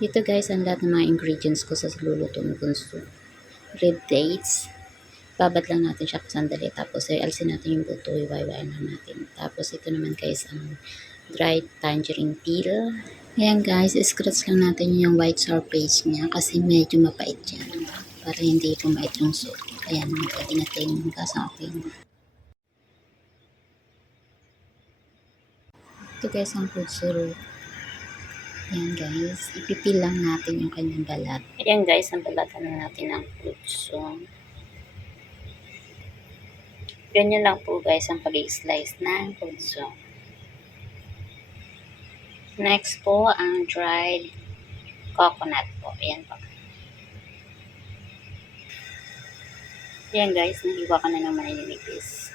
Dito guys, ang lahat ng mga ingredients ko sa lulutong gunso. Red dates. Babat lang natin siya sandali. Tapos alisin natin yung buto. Iwayway lang natin. Tapos ito naman guys, ang dried tangerine peel. Ayan guys, scratch lang natin yung white surface niya kasi medyo mapait yan. Para hindi pumait yung soup. Ayan, pwede natin gasa okay na. Ito guys, ang food syrup. Ayan guys, ipipil lang natin yung kanyang balat. Ayan guys, ang balatan na natin ng fruits. So, ganyan lang po guys ang pag-i-slice ng fruits. So, next po, ang dried coconut po. Ayan po. Ayan guys, nahiwa ka na ng maninipis.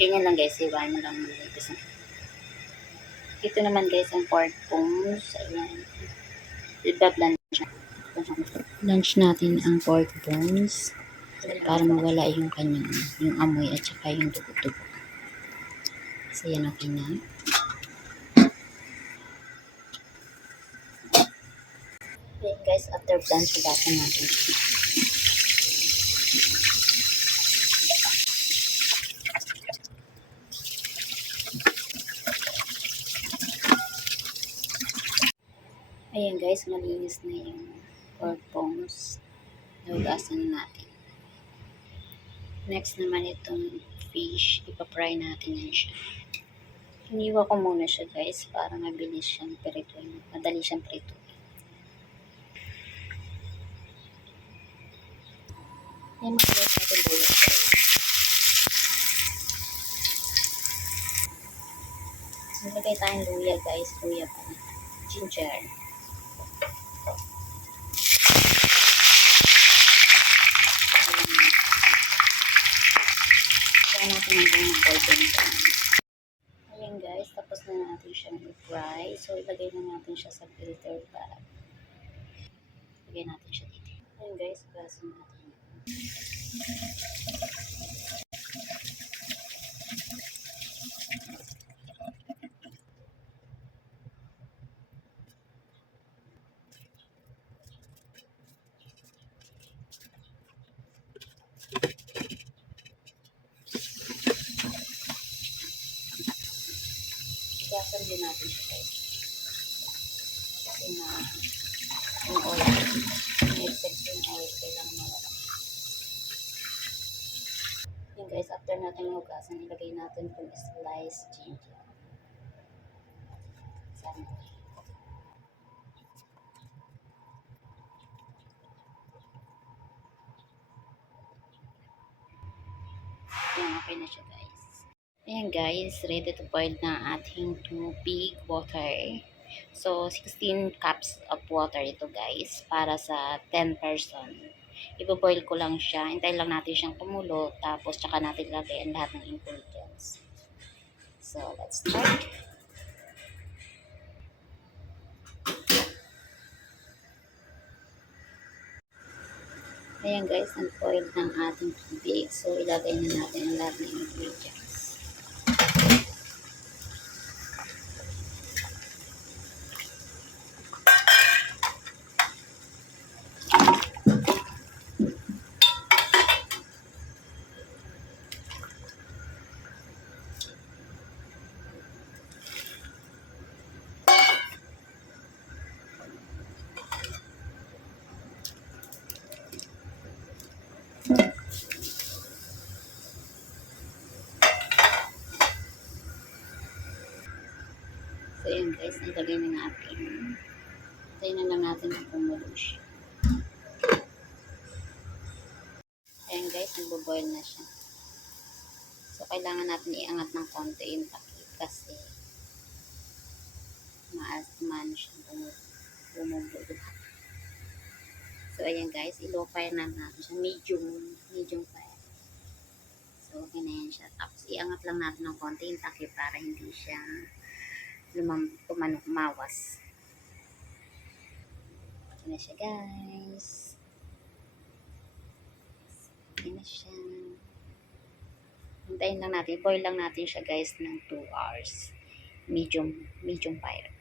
Ganyan lang guys, hiwain mo lang maninipis. Ito naman guys, ang pork bones. Ayan. Lunch natin ang pork bones para mawala yung kanyang yung amoy at saka yung dugo-dugo. So yan, okay na. Okay guys, after blanch natin natin. Ayan guys, malinis na yung pork bones. Nahugasan na natin. Next naman itong fish, ipapry natin yan siya. Iniwa ko muna siya guys para mabilis siyang prituin. Madali siyang prituin. Yan, makalagay natin bulat guys. Nilagay tayong luya guys. Luya pa. Ginger. Kaya natin hanggang mag-golden brown. Ayan guys, tapos na natin siyang i-fry. So, ilagay na natin siya sa filter bag. Ilagay natin siya dito. Ayan guys, gaso natin. Gasan din natin siya guys. Kasi na yung oil. May-effect yung oil. Kailangan mawala. Ayan guys, after natin hugasan, ilagay natin itong sliced ginger. Sana. Ayan, okay na siya guys. Ayan guys, ready to boil na ating tubig, water. So, 16 cups of water ito guys, para sa 10 person. Ibo-boil ko lang siya, hintayin lang natin siyang kumulo, tapos tsaka natin lagay ang lahat ng ingredients. So, let's start. Ayan guys, nag-boil ng ating tubig. So, ilagay na natin ang lahat ng ingredients. So, ayan guys, nilagay na natin. Tayo na lang natin kung kumulo siya. Ayan guys, nagbo-boil na siya. So, kailangan natin iangat ng konti yung takip kasi maano siya bumubulo. So, ayan guys, i-low fire na natin siya. Medium fire. So, okay na yan siya. Tapos, iangat lang natin ng konti yung takip para hindi siya umawas. Okay na siya guys. Okay na siya. Hintayin lang natin. Boil lang natin siya guys ng 2 hours. Medium fire.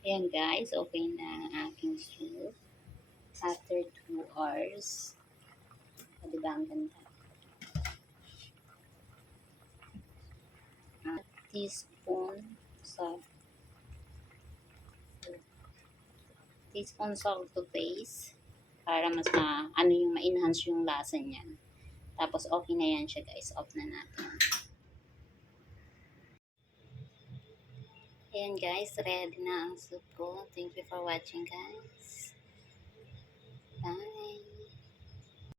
Ayan guys, okay na ang aking soup. After 2 hours. O, diba ang ganda? Teaspoon salt. Teaspoon salt to taste. Para mas ano yung ma-enhance yung lasa niya. Tapos okay na yan siya guys. Off na natin. Ayan guys, ready na ang soup ko. Thank you for watching guys.